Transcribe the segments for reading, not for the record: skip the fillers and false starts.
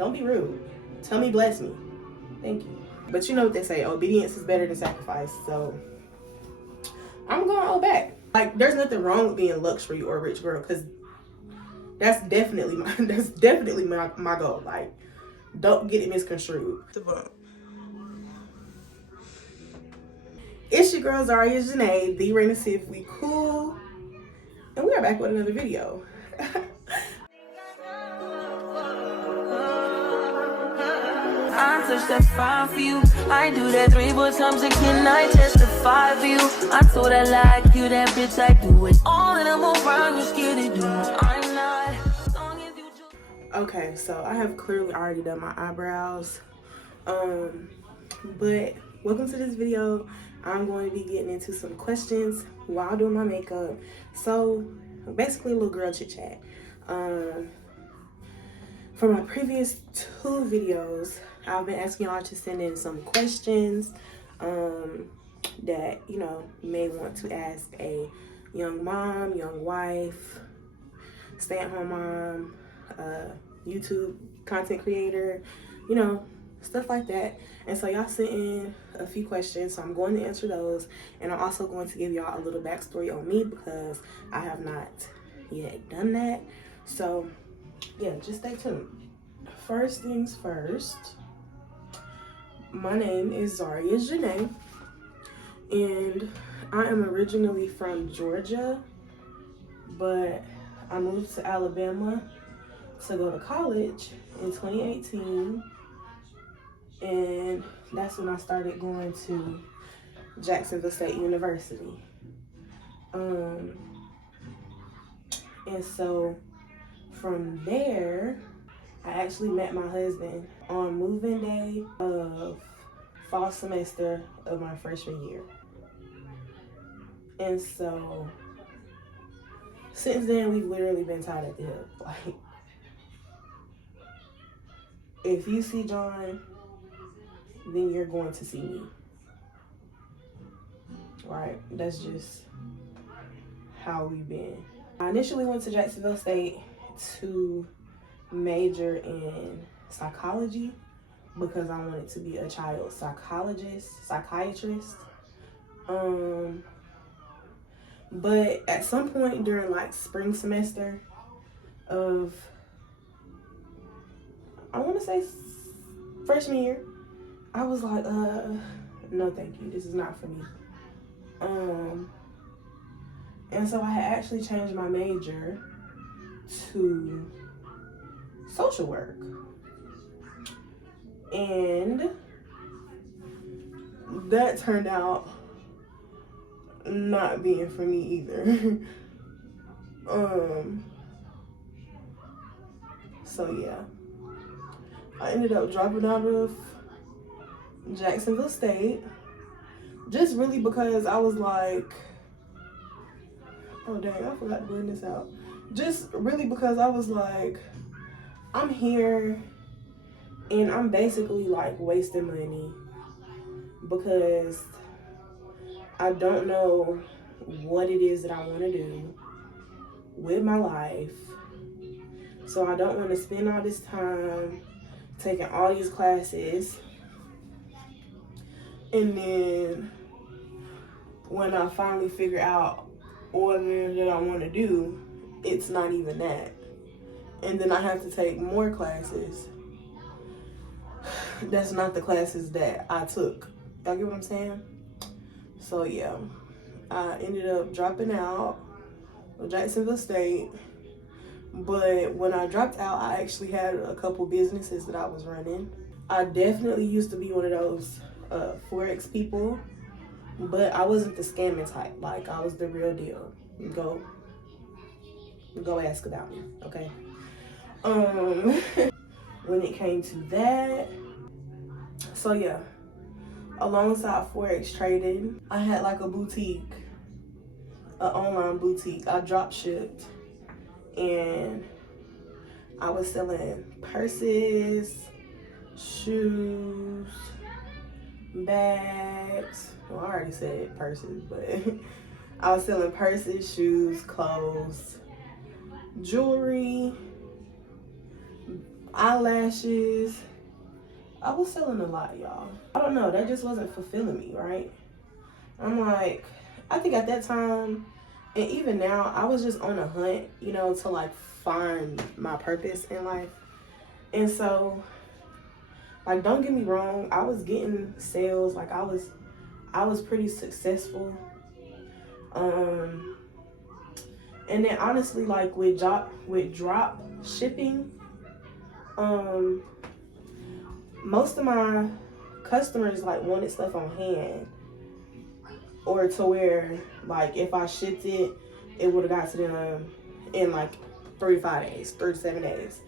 Don't be rude. Tell me bless me. Thank you. But you know what they say, obedience is better than sacrifice. So I'm going to owe back. Like, there's nothing wrong with being luxury or a rich girl, because that's definitely my goal. Like, don't get it misconstrued. It's your girl Zaria Janae, the Rain to see if we cool, and we are back with another video. I touch that 5 for you. I do that 3 more times again. I testify for you. I told her like you, that bitch. I do it all, and I'm around. You scared to do it. I'm not. Okay, so I have clearly already done my eyebrows. But welcome to this video. I'm going to be getting into some questions while doing my makeup. So basically a little girl chit chat. For my previous 2 videos, I've been asking y'all to send in some questions that, you know, you may want to ask a young mom, young wife, stay-at-home mom, YouTube content creator, you know, stuff like that. And so y'all sent in a few questions, so I'm going to answer those, and I'm also going to give y'all a little backstory on me because I have not yet done that. So yeah, just stay tuned. First things first, my name is Zaria Janae, and I am originally from Georgia, but I moved to Alabama to go to college in 2018, and that's when I started going to Jacksonville State University. And so from there, I actually met my husband on moving day of fall semester of my freshman year. And so since then, we've literally been tied at the hip. Like, if you see John, then you're going to see me. Right? That's just how we've been. I initially went to Jacksonville State to major in psychology because I wanted to be a child psychiatrist. But at some point during like spring semester of, I want to say freshman year, I was like, no thank you, this is not for me. And so I had actually changed my major to social work, and that turned out not being for me either. So yeah, I ended up dropping out of Jacksonville State just really because I was like, oh dang, I forgot to blend this out. Just really because I was like, I'm here and I'm basically like wasting money because I don't know what it is that I want to do with my life. So I don't want to spend all this time taking all these classes, and then when I finally figure out what it is that I want to do, it's not even that. And then I have to take more classes. That's not the classes that I took. Y'all get what I'm saying? So yeah, I ended up dropping out of Jacksonville State. But when I dropped out, I actually had a couple businesses that I was running. I definitely used to be one of those Forex people, but I wasn't the scamming type. Like, I was the real deal. Go ask about me, okay? When it came to that, so yeah, alongside Forex trading, I had like a boutique, an online boutique. I drop shipped, and I was selling purses, shoes, bags. Well, I already said purses, but I was selling purses, shoes, clothes, jewelry, eyelashes. I was selling a lot, y'all. I don't know, that just wasn't fulfilling me, right? I'm like, I think at that time, and even now, I was just on a hunt, you know, to like find my purpose in life. And so, like, don't get me wrong, I was getting sales, like I was pretty successful. And then honestly, like with drop shipping, most of my customers like wanted stuff on hand, or to where like if I shipped it, it would have got to them in like 3 to 5 days, 3 to 7 days.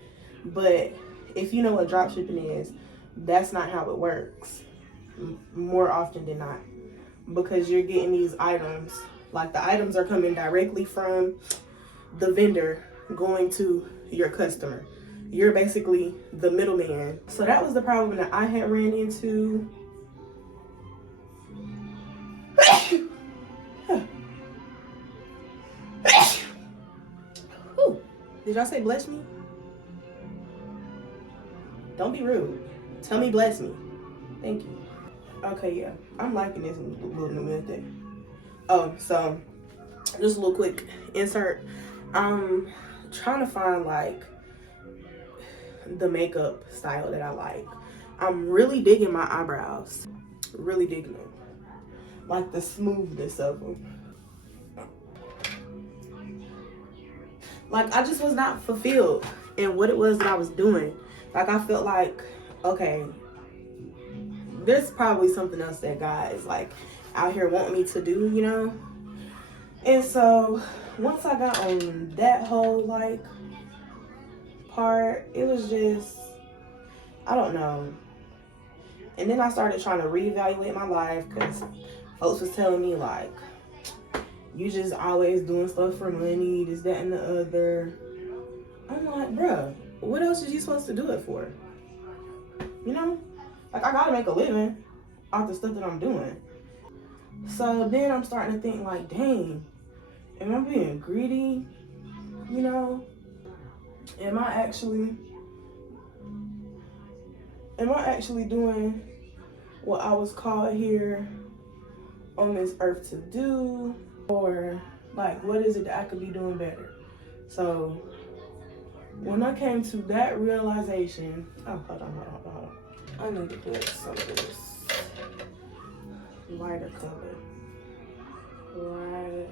But if you know what drop shipping is, that's not how it works more often than not, because you're getting these items, like the items are coming directly from the vendor going to your customer. You're basically the middleman. So that was the problem that I had ran into. Did y'all say bless me? Don't be rude. Tell me bless me. Thank you. Okay, yeah. I'm liking this little new method. Oh, so just a little quick insert. I'm trying to find like the makeup style that I like. I'm really digging my eyebrows. Really digging them. Like the smoothness of them. Like I just was not fulfilled in what it was that I was doing. Like I felt like, okay, there's probably something else that God is like out here wanting me to do, you know? And so once I got on that whole like part, it was just, I don't know. And then I started trying to reevaluate my life, because folks was telling me like, you just always doing stuff for money, this, that, and the other. I'm like, bruh, what else is you supposed to do it for? You know? Like, I gotta make a living off the stuff that I'm doing. So then I'm starting to think like, dang, am I being greedy? You know? Am I actually doing what I was called here on this earth to do? Or like, what is it that I could be doing better? So when I came to that realization, hold on. I need to put some of this lighter color. Right.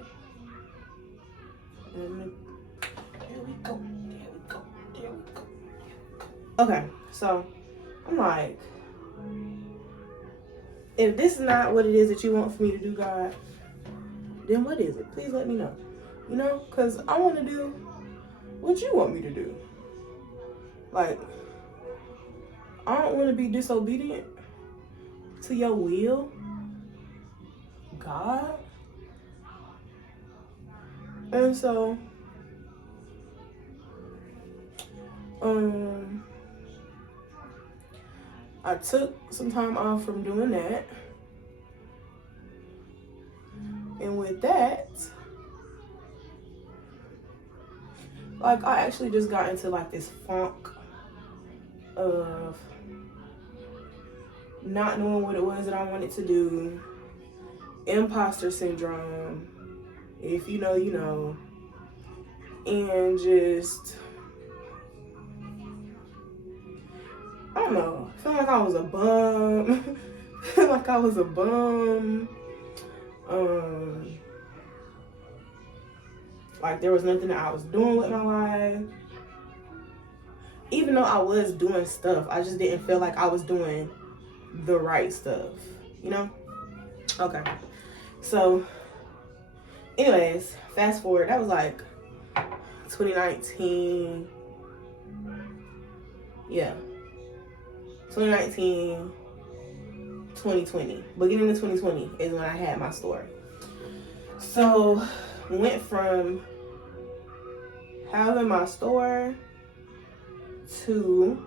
There we go. Okay, so I'm like, if this is not what it is that you want for me to do, God, then what is it? Please let me know. You know, because I want to do what you want me to do. Like, I don't want to be disobedient to your will, God. And so, I took some time off from doing that. And with that, like, I actually just got into like this funk of not knowing what it was that I wanted to do, imposter syndrome, if you know, you know, and just, I don't know, I feel like I was a bum. Like there was nothing that I was doing with my life. Even though I was doing stuff, I just didn't feel like I was doing the right stuff, you know? Okay. So, anyways, fast forward, that was like 2019. Yeah. 2019, 2020. Beginning of 2020 is when I had my store. So, went from having my store to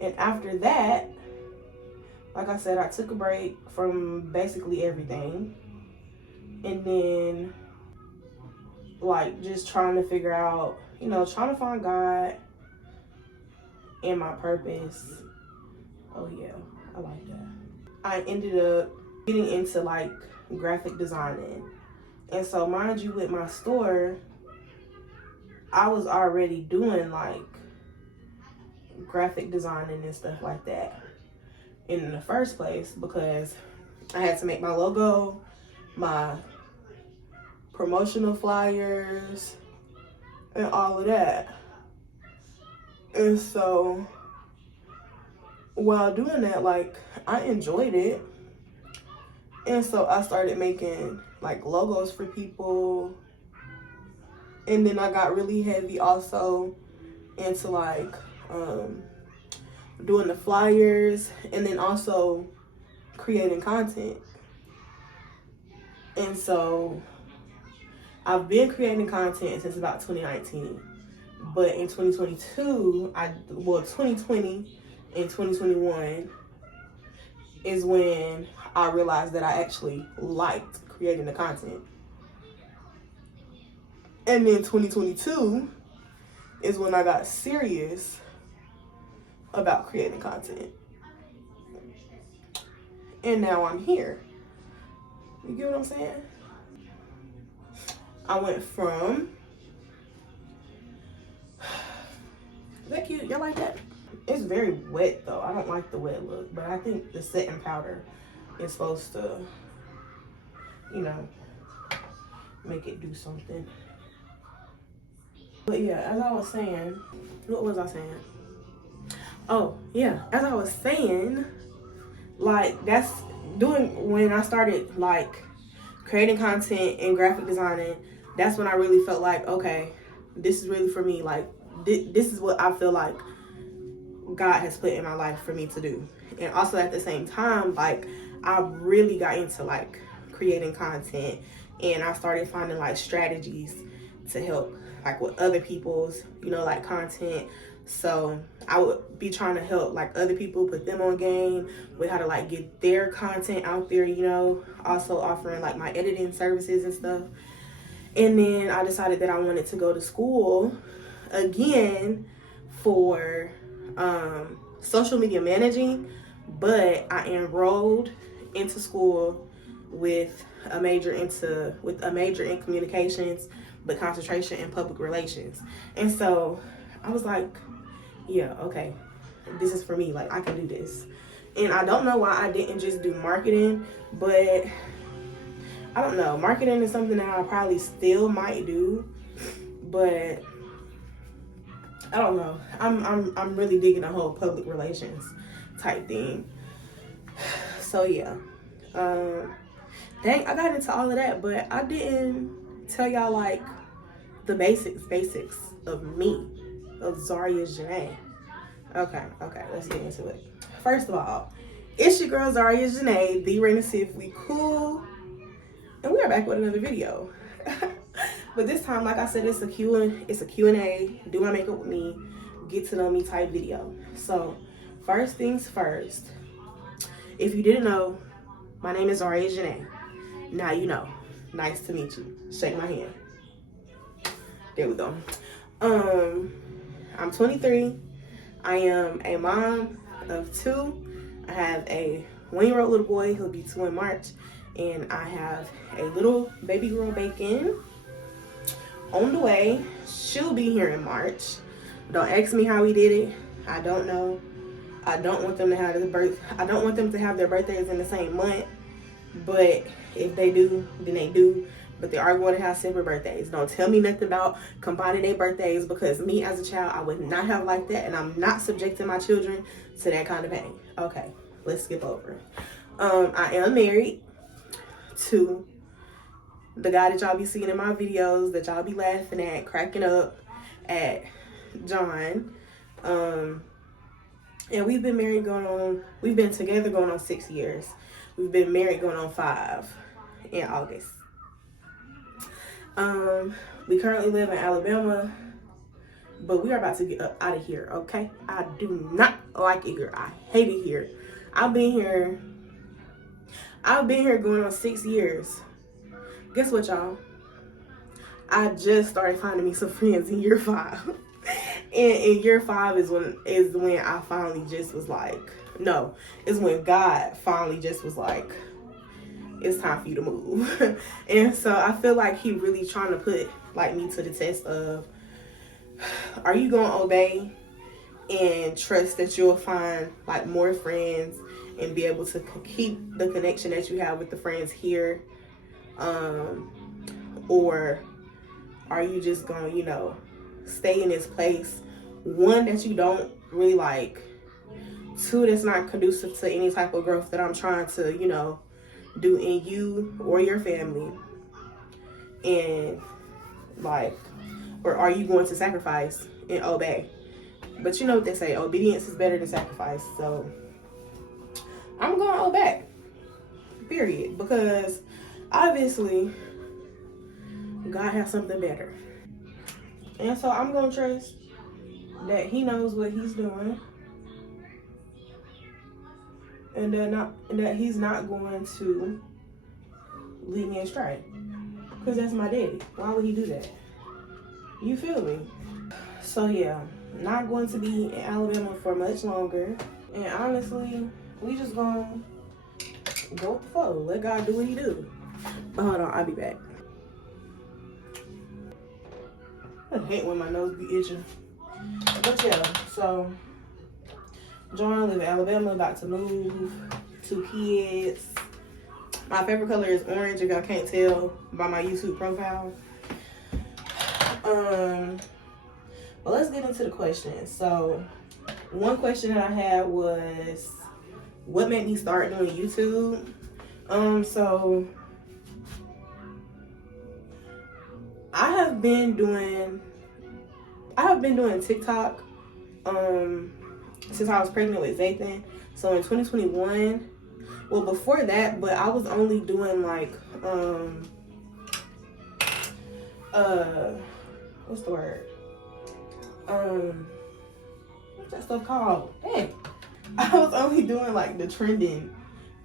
and after that like I said, I took a break from basically everything. And then, like, just trying to figure out, you know, trying to find God and my purpose. Oh, yeah, I like that. I ended up getting into, like, graphic designing. And so, mind you, with my store, I was already doing, like, graphic designing and stuff like that in the first place, because I had to make my logo, my promotional flyers, and all of that. And so while doing that, like, I enjoyed it. And so I started making like logos for people. And then I got really heavy also into like doing the flyers, and then also creating content. And so I've been creating content since about 2019. But in 2022, 2020 and 2021 is when I realized that I actually liked creating the content. And then 2022 is when I got serious about creating content. And now I'm here. You get what I'm saying? I went from, is that cute? Y'all like that? It's very wet though. I don't like the wet look, but I think the setting powder is supposed to, you know, make it do something. But yeah, as I was saying, what was I saying? Oh yeah, as I was saying, like that's doing, when I started like creating content and graphic designing, that's when I really felt like, okay, this is really for me. Like this is what I feel like God has put in my life for me to do. And also at the same time, like I really got into like creating content, and I started finding like strategies to help like with other people's, you know, like content. So I would be trying to help like other people, put them on game with how to like get their content out there, you know, also offering like my editing services and stuff. And then I decided that I wanted to go to school again for social media managing, but I enrolled into school with a major in communications, but concentration in public relations. And so I was like, yeah, okay, this is for me. Like I can do this. And I don't know why I didn't just do marketing, but I don't know. Marketing is something that I probably still might do, but I don't know. I'm really digging the whole public relations type thing. So yeah. Dang, I got into all of that, but I didn't tell y'all like the basics of me, of Zaria Janae. Okay, let's get into it. First of all, it's your girl Zaria Janae, the Rain to See If We Cool, and we are back with another video. But this time, like I said, it's a Q&A, do my makeup with me, get to know me type video. So first things first, if you didn't know, my name is Zaria Janae. Now you know. Nice to meet you. Shake my hand. There we go. I'm 23. I am a mom of 2. I have a 1-year-old little boy. He'll be 2 in March. And I have a little baby girl Bacon on the way. She'll be here in March. Don't ask me how we did it. I don't know. I don't want them to have their birthdays in the same month. But if they do, then they do. But they are going to have separate birthdays. Don't tell me nothing about combining their birthdays, because me as a child, I would not have like that, and I'm not subjecting my children to that kind of pain. Okay, let's skip over it. I am married to the guy that y'all be seeing in my videos, that y'all be laughing at, cracking up at, John. And we've been together going on 6 years. We've been married going on 5 in August. We currently live in Alabama, but we are about to get up out of here, okay? I do not like it here. I hate it here. I've been here. I've been here going on 6 years. Guess what, y'all? I just started finding me some friends in year 5. And in year 5 is when I finally just was like, no, it's when God finally just was like, it's time for you to move. And so I feel like he really trying to put like me to the test of, are you gonna obey and trust that you'll find like more friends and be able to keep the connection that you have with the friends here, or are you just gonna, you know, stay in this place, one, that you don't really like, two, that's not conducive to any type of growth that I'm trying to, you know, do in you or your family, and like, or are you going to sacrifice and obey? But you know what they say, obedience is better than sacrifice. So I'm going to obey, period, because obviously God has something better. And so I'm going to trust that he knows what he's doing, and that he's not going to lead me astray, because that's my daddy. Why would he do that? You feel me? So yeah, not going to be in Alabama for much longer, and honestly, we just gonna go with the flow. Let God do what he do. But hold on, I'll be back. I hate when my nose be itching. But yeah, so John, live in Alabama, about to move, 2 kids. My favorite color is orange, if y'all can't tell by my YouTube profile. Well, let's get into the questions. So one question that I had was, what made me start doing YouTube? So I have been doing TikTok since I was pregnant with Zathan. So in 2021, well, before that, but I was only doing like what's the word? What's that stuff called? Dang. I was only doing like the trending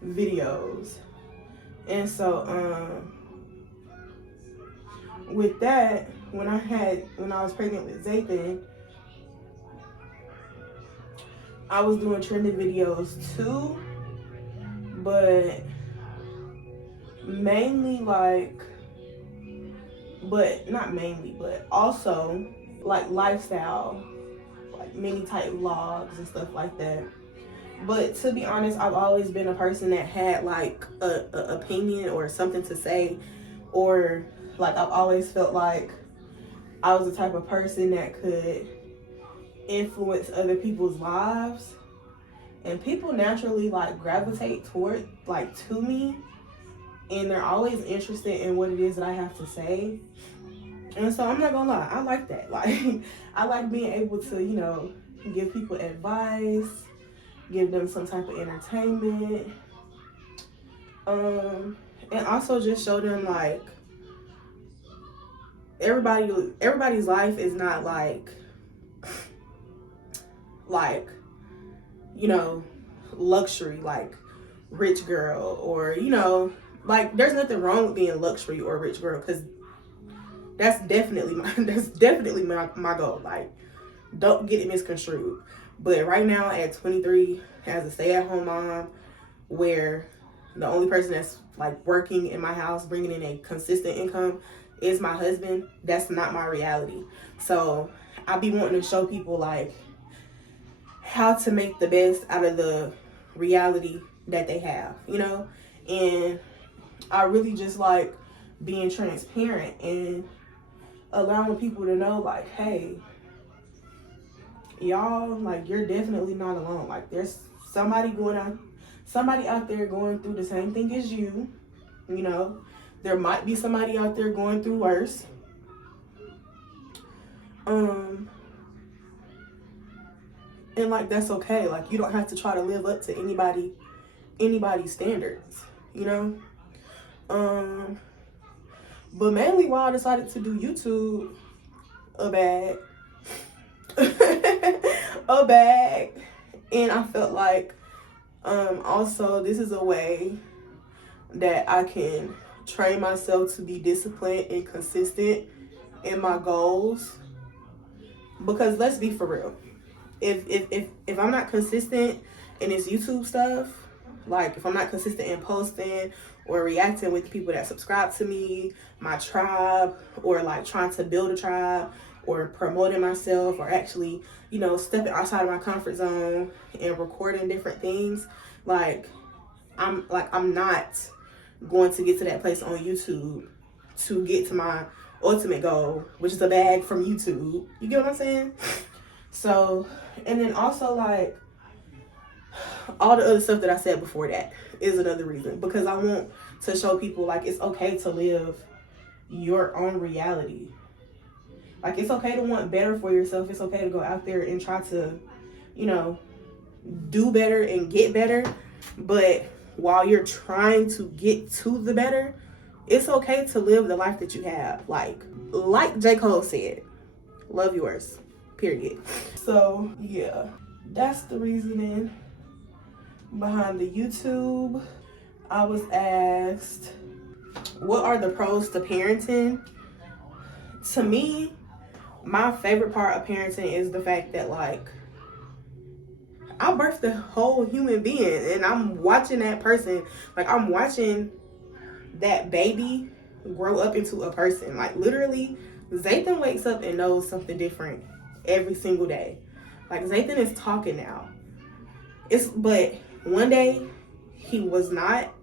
videos. And so with that, when I was pregnant with Zathan, I was doing trending videos too, but mainly but also like lifestyle, like mini type vlogs and stuff like that. But to be honest, I've always been a person that had like a opinion or something to say, or like I've always felt like I was the type of person that could influence other people's lives, and people naturally like gravitate toward like to me, and they're always interested in what it is that I have to say. And so I'm not gonna lie, I like that. Like I like being able to, you know, give people advice, give them some type of entertainment, and also just show them like everybody's life is not like you know, luxury, like rich girl, or you know, like there's nothing wrong with being luxury or rich girl, because that's definitely my goal. Like, don't get it misconstrued. But right now at 23, as a stay-at-home mom, where the only person that's like working in my house, bringing in a consistent income, is my husband, that's not my reality. So I be wanting to show people like how to make the best out of the reality that they have, you know? And I really just like being transparent and allowing people to know like, hey, y'all, like, you're definitely not alone. Like, there's somebody out there going through the same thing as you, you know? There might be somebody out there going through worse. And like, that's okay. Like, you don't have to try to live up to anybody's standards, you know? But mainly why I decided to do YouTube, a bag, and I felt like Also, this is a way that I can train myself to be disciplined and consistent in my goals. Because let's be for real, if I'm not consistent in this YouTube stuff, like if I'm not consistent in posting or reacting with people that subscribe to me, my tribe, or like trying to build a tribe, or promoting myself, or actually, you know, stepping outside of my comfort zone and recording different things, I'm not going to get to that place on YouTube to get to my ultimate goal, which is a bag from YouTube. You get what I'm saying? So, and then also like all the other stuff that I said before that is another reason, because I want to show people like it's okay to live your own reality. Like it's okay to want better for yourself. It's okay to go out there and try to, you know, do better and get better. But while you're trying to get to the better, it's okay to live the life that you have. Like J. Cole said, love yours, period. So yeah, that's the reasoning behind the YouTube. I was asked, what are the pros to parenting? To me, my favorite part of parenting is the fact that like I birthed a whole human being, and I'm watching that person, like I'm watching that baby grow up into a person. Like literally, Zathan wakes up and knows something different every single day. Like Zathan is talking now. But one day he was not.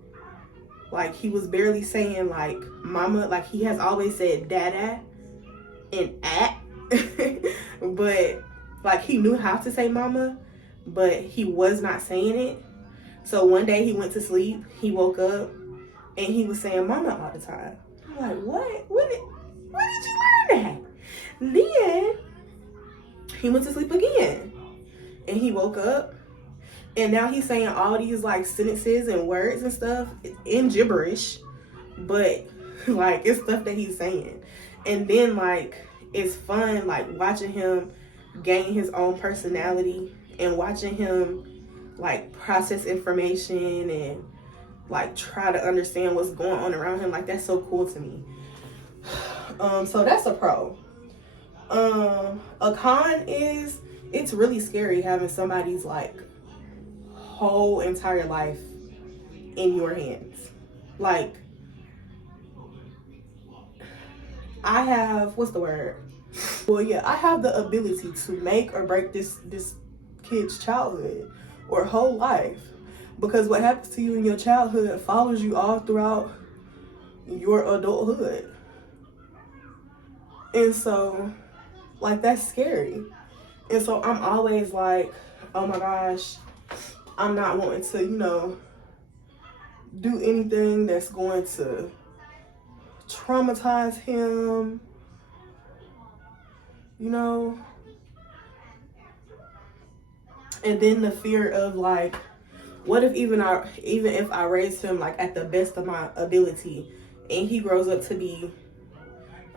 Like he was barely saying like mama. Like he has always said dada and at. But like he knew how to say mama, but he was not saying it. So one day he went to sleep, he woke up, and he was saying mama all the time. I'm like, what? When did you learn that? Then he went to sleep again, and he woke up, and now he's saying all these like sentences and words and stuff in gibberish, but like it's stuff that he's saying. And then like it's fun like watching him gain his own personality and watching him like process information and like try to understand what's going on around him. Like that's so cool to me. So that's a pro. A con is it's really scary having somebody's like whole entire life in your hands. Like I have, what's the word? Well, yeah, I have the ability to make or break this kid's childhood or whole life, because what happens to you in your childhood follows you all throughout your adulthood. And so, like, that's scary. And so I'm always like, oh my gosh, I'm not wanting to, you know, do anything that's going to traumatize him, you know. And then the fear of like, what if even if I raise him like at the best of my ability and he grows up to be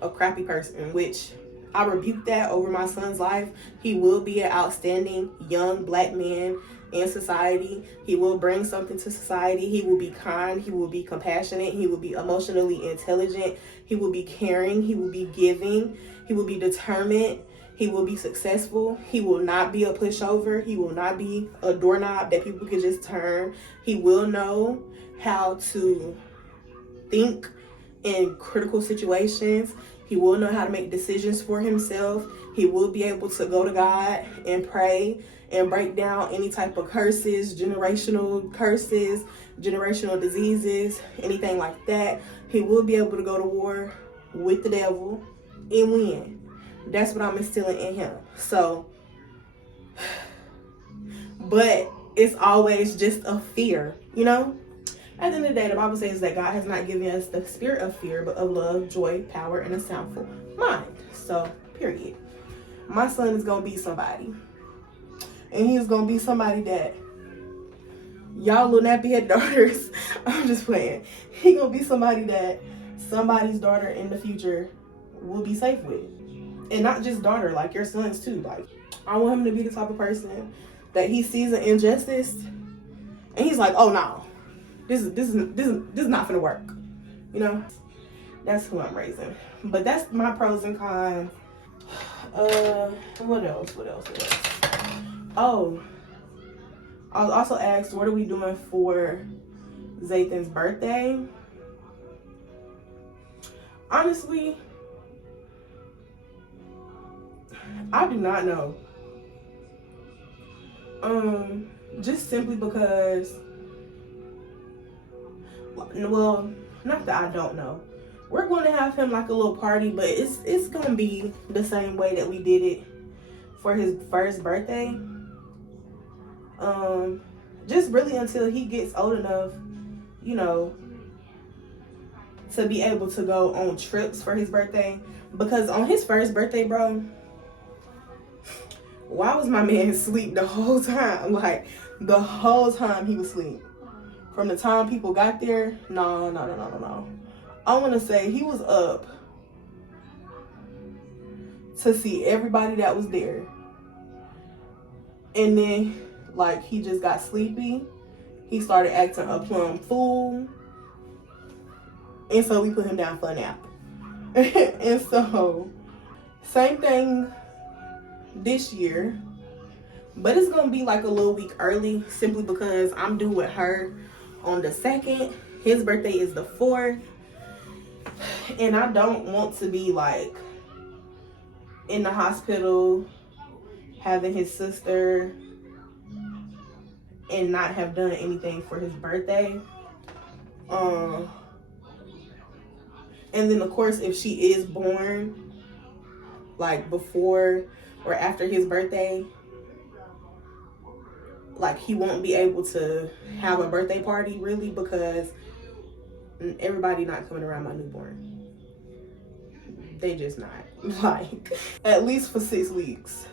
a crappy person, which I rebuke that over my son's life. He will be an outstanding young black man in society. He will bring something to society. He will be kind. He will be compassionate. He will be emotionally intelligent. He will be caring. He will be giving. He will be determined. He will be successful. He will not be a pushover. He will not be a doorknob that people can just turn. He will know how to think in critical situations. He will know how to make decisions for himself. He will be able to go to God and pray and break down any type of curses, generational diseases, anything like that. He will be able to go to war with the devil and win. That's what I'm instilling in him. So, but it's always just a fear, you know? At the end of the day, the Bible says that God has not given us the spirit of fear, but of love, joy, power, and a soundful mind. So, period. My son is going to be somebody. And he's going to be somebody that y'all little nappy head daughters, I'm just playing. He going to be somebody that somebody's daughter in the future will be safe with. And not just daughter, like your sons too. Like, I want him to be the type of person that he sees an injustice And he's like, oh no, this is not gonna work. You know, that's who I'm raising. But that's my pros and cons. What else? Oh, I was also asked, what are we doing for Zathan's birthday? Honestly, I do not know. Just simply because, well, not that I don't know. We're going to have him like a little party, but it's gonna be the same way that we did it for his first birthday. Just really until he gets old enough, you know, to be able to go on trips for his birthday. Because on his first birthday, bro, why was my man asleep the whole time? Like, the whole time he was asleep. From the time people got there, no. I want to say he was up to see everybody that was there. And then, like, he just got sleepy. He started acting a plum fool. And so we put him down for a nap. And so, same thing this year. But it's going to be like a little week early, simply because I'm due with her on the 2nd. His birthday is the 4th. And I don't want to be like in the hospital having his sister and not have done anything for his birthday. And then of course, if she is born like before or after his birthday, like he won't be able to have a birthday party really, because everybody not coming around my newborn. They just not. Like, at least for 6 weeks.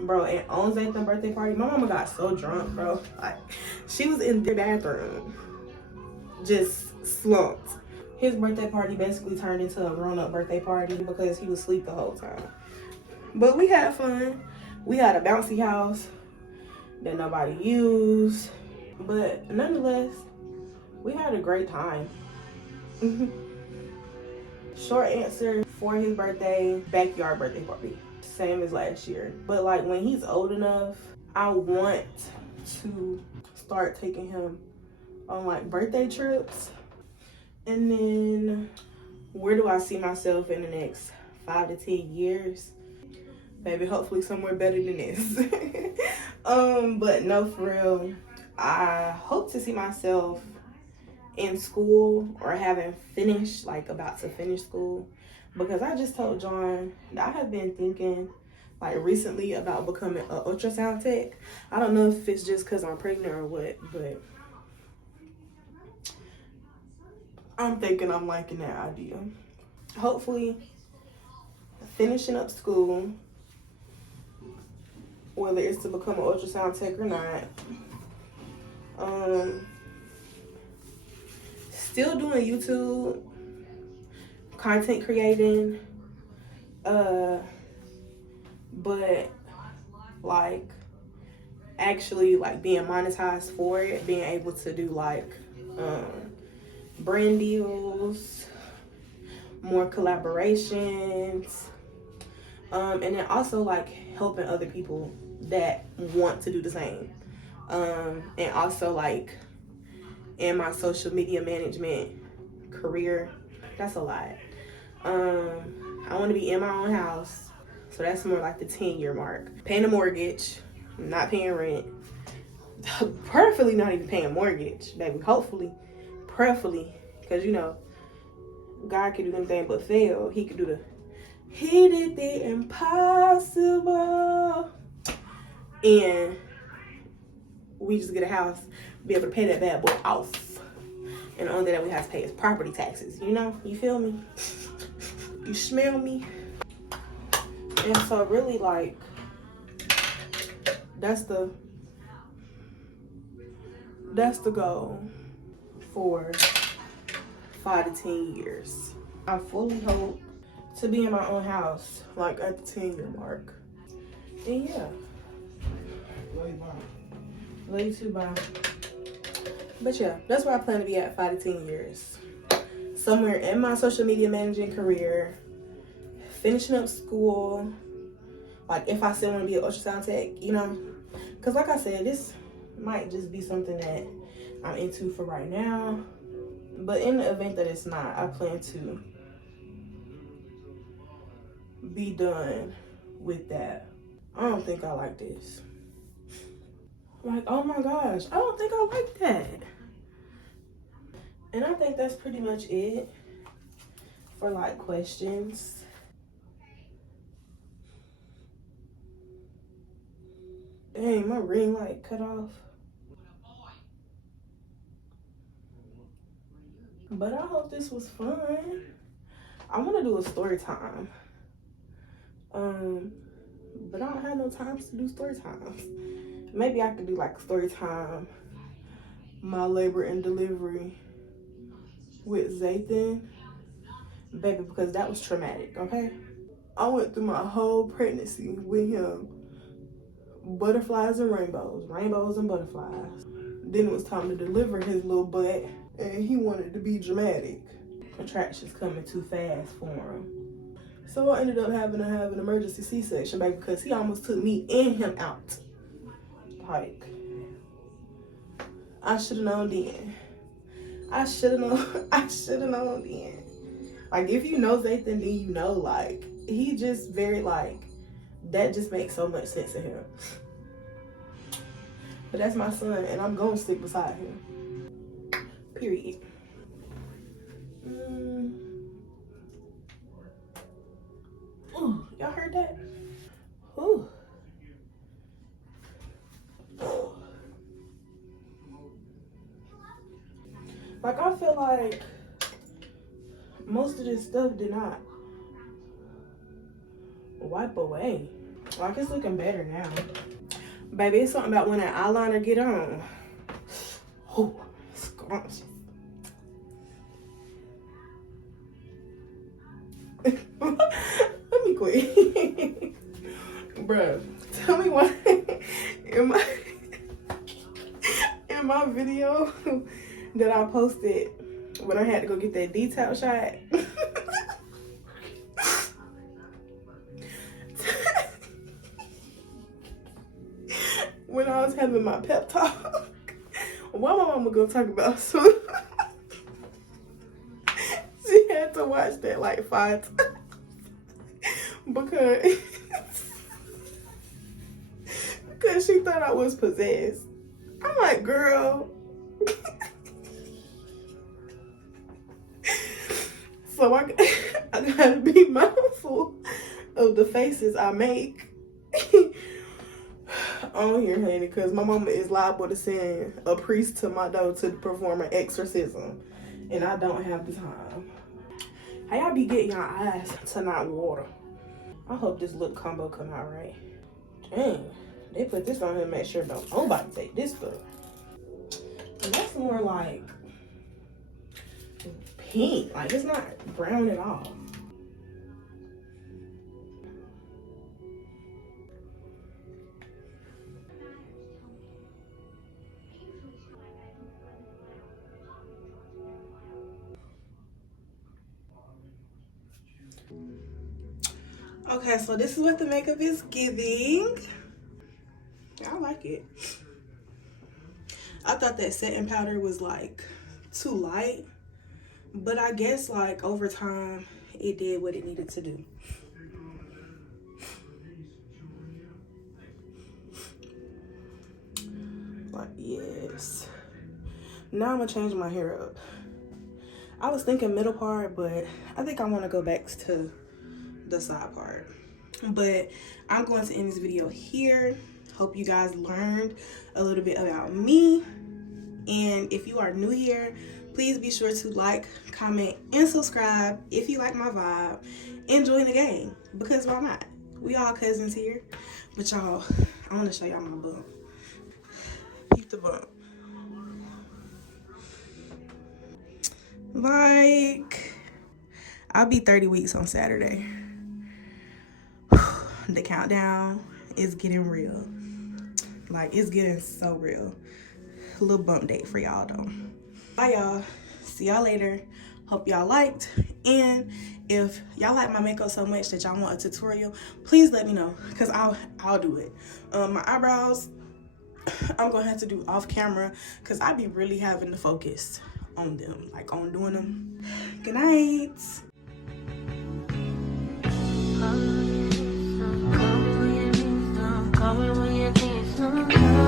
Bro, and on Zathan's birthday party, my mama got so drunk, bro. Like, she was in the bathroom, just slumped. His birthday party basically turned into a grown-up birthday party because he was asleep the whole time. But we had fun. We had a bouncy house that nobody used. But nonetheless, we had a great time. Short answer, for his birthday, backyard birthday party. Same as last year. But like when he's old enough, I want to start taking him on like birthday trips. And then where do I see myself in the next 5 to 10 years? Baby, hopefully somewhere better than this. But no, for real, I hope to see myself in school or having finished, like about to finish school, because I just told John that I have been thinking like recently about becoming an ultrasound tech. I don't know if it's just because I'm pregnant or what, but I'm thinking I'm liking that idea. Hopefully finishing up school, whether it's to become an ultrasound tech or not. Still doing YouTube, content creating, but like actually like being monetized for it, being able to do like brand deals, more collaborations, and then also like helping other people that want to do the same, and also like in my social media management career. That's a lot. I want to be in my own house, so that's more like the 10-year mark. Paying a mortgage, not paying rent, preferably not even paying mortgage, baby. Hopefully, preferably, because you know God can do anything but fail. He did the impossible, and we just get a house, be able to pay that bad boy off. And the only thing that we have to pay is property taxes. You know, you feel me? You smell me? And so really like, that's the goal for 5 to 10 years. I fully hope to be in my own house, like at the 10-year mark. And yeah. Love you too, bye. But yeah, that's where I plan to be at 5 to 10 years. Somewhere in my social media managing career, finishing up school. Like if I still want to be an ultrasound tech, you know, because like I said, this might just be something that I'm into for right now. But in the event that it's not, I plan to be done with that. I don't think I like this. Like, oh my gosh, I don't think I like that. And I think that's pretty much it for like questions. Dang, my ring light cut off. But I hope this was fun. I want to do a story time. But I don't have no times to do story times. Maybe I could do like story time, my labor and delivery with Zathan, baby, because that was traumatic, okay? I went through my whole pregnancy with him. Butterflies and rainbows, rainbows and butterflies. Then it was time to deliver his little butt, and he wanted to be dramatic. Contractions coming too fast for him. So I ended up having to have an emergency C-section, baby, because he almost took me and him out. Like, I should have known then. I should have known then. Like, if you know Zathan, then you know, like, he just very, like, that just makes so much sense to him. But that's my son, and I'm going to stick beside him. Period. Ooh, y'all heard that? Ooh. Like, I feel like most of this stuff did not wipe away. Like, it's looking better now. Baby, it's something about when that eyeliner get on. Oh, scrumptious. Let me quit. Bruh, tell me why in my video that I posted when I had to go get that detail shot. When I was having my pep talk, why my mama gonna talk about so she had to watch that like 5 times because she thought I was possessed. I'm like, girl. So I gotta be mindful of the faces I make on here, honey, because my mama is liable to send a priest to my door to perform an exorcism, and I don't have the time. How y'all be getting your eyes to not water? I hope this look combo come out right. Dang, they put this on here to make sure nobody take this stuff. And that's more like pink, like it's not brown at all. Okay, so this is what the makeup is giving. I like it. I thought that setting powder was like too light, but I guess like over time it did what it needed to do. Like, yes. Now I'm gonna change my hair up. I was thinking middle part, but I think I want to go back to the side part. But I'm going to end this video here. Hope you guys learned a little bit about me. And if you are new here, please be sure to like, comment, and subscribe if you like my vibe. And join the gang, because why not? We all cousins here. But y'all, I want to show y'all my bump. Peep the bump. Like, I'll be 30 weeks on Saturday. The countdown is getting real. Like, it's getting so real. little bump date for y'all though. Bye y'all. See y'all later. Hope y'all liked. And if y'all like my makeup so much that y'all want a tutorial, please let me know, because I'll do it. My eyebrows, I'm gonna have to do off camera because I be really having to focus on them, like on doing them. Good night. Call me when you need some.